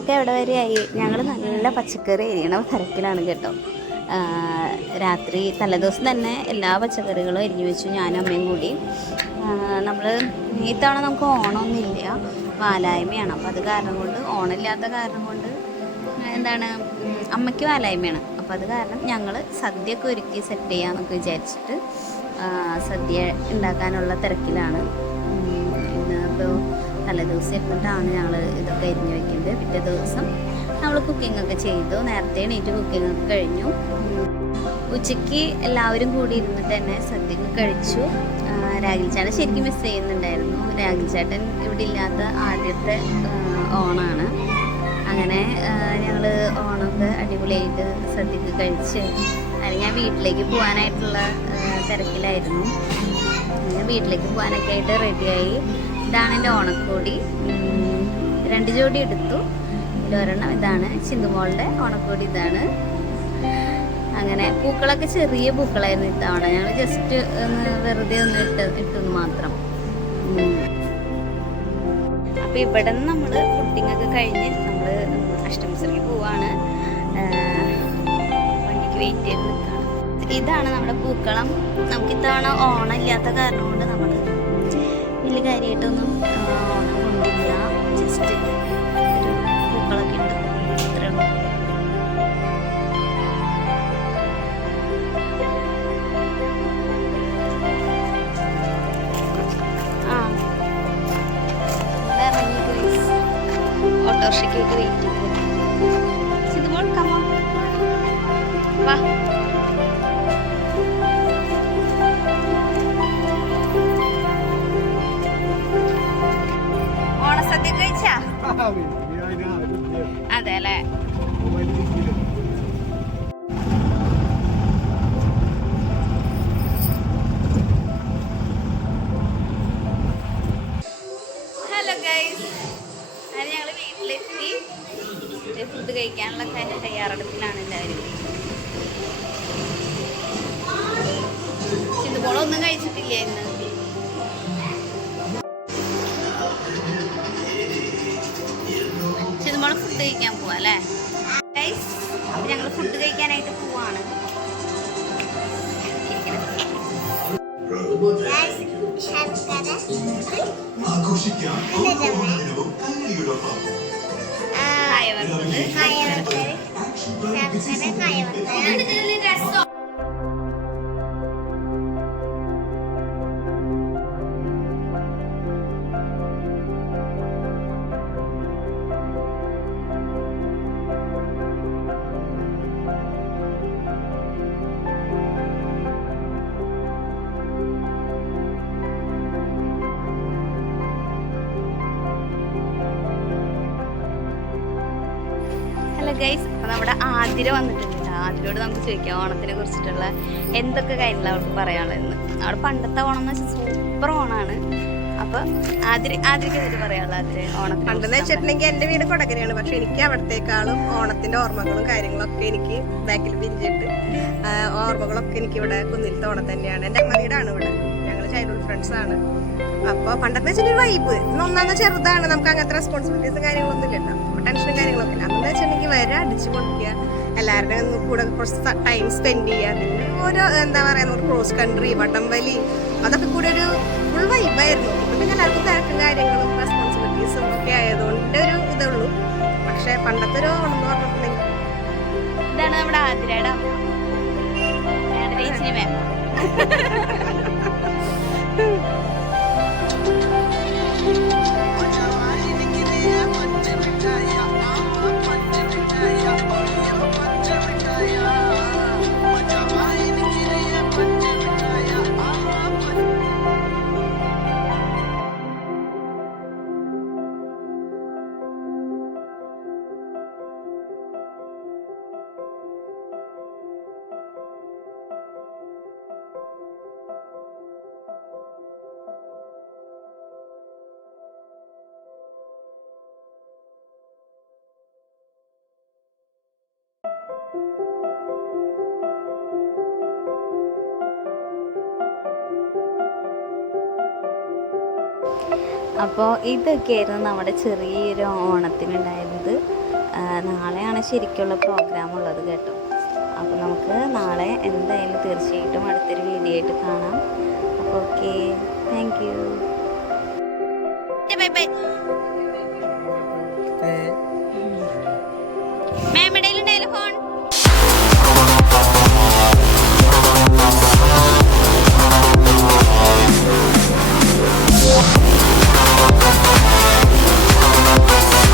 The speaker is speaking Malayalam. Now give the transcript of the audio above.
ഓണമൊക്കെ എവിടെ വരെയായി. ഞങ്ങൾ നല്ല പച്ചക്കറി അരിയണ തിരക്കിലാണ് കേട്ടോ. രാത്രി തലേദിവസം തന്നെ എല്ലാ പച്ചക്കറികളും അരിഞ്ഞു വെച്ചു, ഞാനും അമ്മയും കൂടി. നമ്മൾ ഇത്തവണ നമുക്ക് ഓണമൊന്നുമില്ല, വാലായ്മയാണ്. അപ്പോൾ അത് കാരണം കൊണ്ട്, ഓണമില്ലാത്ത കാരണം കൊണ്ട് എന്താണ്, അമ്മയ്ക്ക് വാലായ്മയാണ്. അപ്പോൾ അത് കാരണം ഞങ്ങൾ സദ്യയൊക്കെ ഒരുക്കി സെറ്റ് ചെയ്യാമെന്നൊക്കെ വിചാരിച്ചിട്ട് സദ്യ ഉണ്ടാക്കാനുള്ള തിരക്കിലാണ്. ഇന്നിപ്പോൾ തലേദിവസം ഇരുന്നിട്ടാണ് ഞങ്ങൾ ഇതൊക്കെ അരിഞ്ഞു വയ്ക്കുന്നത്. പിറ്റേ ദിവസം നമ്മൾ കുക്കിങ്ങൊക്കെ ചെയ്തു. നേരത്തെ എണീറ്റ് കുക്കിങ്ങൊക്കെ കഴിഞ്ഞു. ഉച്ചയ്ക്ക് എല്ലാവരും കൂടി ഇരുന്നിട്ട് തന്നെ സദ്യയൊക്കെ കഴിച്ചു. രാഗിൽ ചേട്ടൻ ശരിക്കും മിസ് ചെയ്യുന്നുണ്ടായിരുന്നു. രാഗിൽ ചേട്ടൻ ഇവിടെ ഇല്ലാത്ത ആദ്യത്തെ ഓണമാണ്. അങ്ങനെ ഞങ്ങൾ ഓണമൊക്കെ അടിപൊളിയായിട്ട് സദ്യയൊക്കെ കഴിച്ച് അല്ലെങ്കിൽ ഞാൻ വീട്ടിലേക്ക് പോകാനായിട്ടുള്ള തിരക്കിലായിരുന്നു. ഞാൻ വീട്ടിലേക്ക് പോകാനൊക്കെ ആയിട്ട് റെഡിയായി. ഇതാണ് എൻ്റെ ഓണക്കോടി. 2 ജോഡി എടുത്തു. ഇതിലൊരെണ്ണം ഇതാണ്, ചിന്തുമോളുടെ ഓണക്കോടി ഇതാണ്. അങ്ങനെ പൂക്കളൊക്കെ ചെറിയ പൂക്കളായിരുന്നു ഇത്തവണ. ഞങ്ങൾ ജസ്റ്റ് വെറുതെ ഒന്ന് ഇട്ടെന്ന് മാത്രം. അപ്പോൾ ഇവിടെ നിന്ന് നമ്മൾ ഫുഡിങ്ങൊക്കെ കഴിഞ്ഞ് നമ്മൾ അഷ്ടമിശ്രയ്ക്ക് പോവാണ്. വണ്ടിക്ക് വെയിറ്റ് ചെയ്ത് നിൽക്കുകയാണ്. ഇതാണ് നമ്മുടെ പൂക്കളം. നമുക്ക് ഇത്തവണ ഓണം ഇല്ലാത്ത കാരണം കൊണ്ട് നമ്മൾ വലിയ കാര്യമായിട്ടൊന്നും ഓണം കൊണ്ടില്ല. ജസ്റ്റ് ഒരു പൂക്കളൊക്കെ ഉണ്ട്, അത്രേ ഉള്ളൂ. ഓട്ടോറിക്ഷയ്ക്ക് വെയിറ്റ് ചെയ്തു. സിതുമോൾ കമോ വാ. ഓണസദ്യ കഴിച്ചാ? അതെ അല്ലേ. ഹലോ ഗൈസ്, അങ്ങനെ ഞങ്ങൾ വീട്ടിലെത്തി. ഫുഡ് കഴിക്കാനുള്ള തയ്യാറെടുപ്പിലാണ് എല്ലാവരും. ചിന്തുമോളൊന്നും കഴിച്ചിട്ടില്ല ഇന്ന്. ചിന്തുമോള് ഫുഡ് കഴിക്കാൻ പോവാ അല്ലേ ഗൈസ്? അപ്പൊ ഞങ്ങൾ ഫുഡ് കഴിക്കാനായിട്ട് പോവാണ്. ഗൈസ്, അപ്പോൾ നമ്മുടെ ആതിര വന്നിട്ടുണ്ട്. ആതിരോട് നമുക്ക് ചോദിക്കാം ഓണത്തിനെ കുറിച്ചിട്ടുള്ള എന്തൊക്കെ കാര്യങ്ങൾ അവർക്ക് പറയാനുള്ളതെന്ന്. അവിടെ പണ്ടത്തെ ഓണം എന്ന് വെച്ചാൽ സൂപ്പർ ഓണാണ്. അപ്പോൾ ആതിരക്ക് ഇതിൽ പറയാനുള്ള ആതിര ഓണം പണ്ടെന്ന് വെച്ചിട്ടുണ്ടെങ്കിൽ എൻ്റെ വീട് കൊടകരയാണ്. പക്ഷെ എനിക്ക് അവിടത്തേക്കാളും ഓണത്തിന്റെ ഓർമ്മകളും കാര്യങ്ങളൊക്കെ എനിക്ക് ബാക്കിൽ പിരിഞ്ഞിട്ട് ഓർമ്മകളൊക്കെ എനിക്ക് ഇവിടെ കുന്നിലത്തെ ഓണം തന്നെയാണ്. എൻ്റെ അമ്മ വീടാണ് ഇവിടെ. ഞങ്ങൾ ചൈൽഡ്ഹുഡ് ഫ്രണ്ട്സ് ആണ്. അപ്പോൾ പണ്ടത്തെ വെച്ചിട്ട് വൈബ് ഒന്നാമത് ചെറുതാണ്, നമുക്ക് അങ്ങനത്തെ റെസ്പോൺസിബിലിറ്റീസും കാര്യങ്ങളൊന്നും ഇല്ലല്ലോ, ടെൻഷനും കാര്യങ്ങളൊക്കെ ഇല്ല. അതെന്ന് വെച്ചിട്ടുണ്ടെങ്കിൽ വരെ അടിച്ചു കൊടുക്കുക, എല്ലാവരുടെയും കൂടെ കുറച്ച് ടൈം സ്പെൻഡ് ചെയ്യുക. പിന്നെ ഓരോ എന്താ പറയുക, ഒരു ക്രോസ് കൺട്രി വടംവലി അതൊക്കെ കൂടെ ഒരു ഫുൾ വൈബായിരുന്നു. ഇപ്പം പിന്നെ എല്ലാവർക്കും തിരക്കും കാര്യങ്ങളും റെസ്പോൺസിബിലിറ്റീസും ഒക്കെ ആയതുകൊണ്ട് ഒരു ഇതുള്ളൂ. പക്ഷെ പണ്ടത്തെ ഒരു ഓണം എന്ന് പറഞ്ഞിട്ടുണ്ടെങ്കിൽ ഇതാണ് നമ്മുടെ ആതിരയുടെ അമ്മ. അപ്പോൾ ഇതൊക്കെയായിരുന്നു നമ്മുടെ ചെറിയൊരു ഓണത്തിനുണ്ടായിരുന്നത്. നാളെയാണ് ശരിക്കുള്ള പ്രോഗ്രാം ഉള്ളത് കേട്ടോ. അപ്പോൾ നമുക്ക് നാളെ എന്തായാലും തീർച്ചയായിട്ടും അടുത്തൊരു വീഡിയോ ആയിട്ട് കാണാം. അപ്പോൾ okay, thank you, bye bye.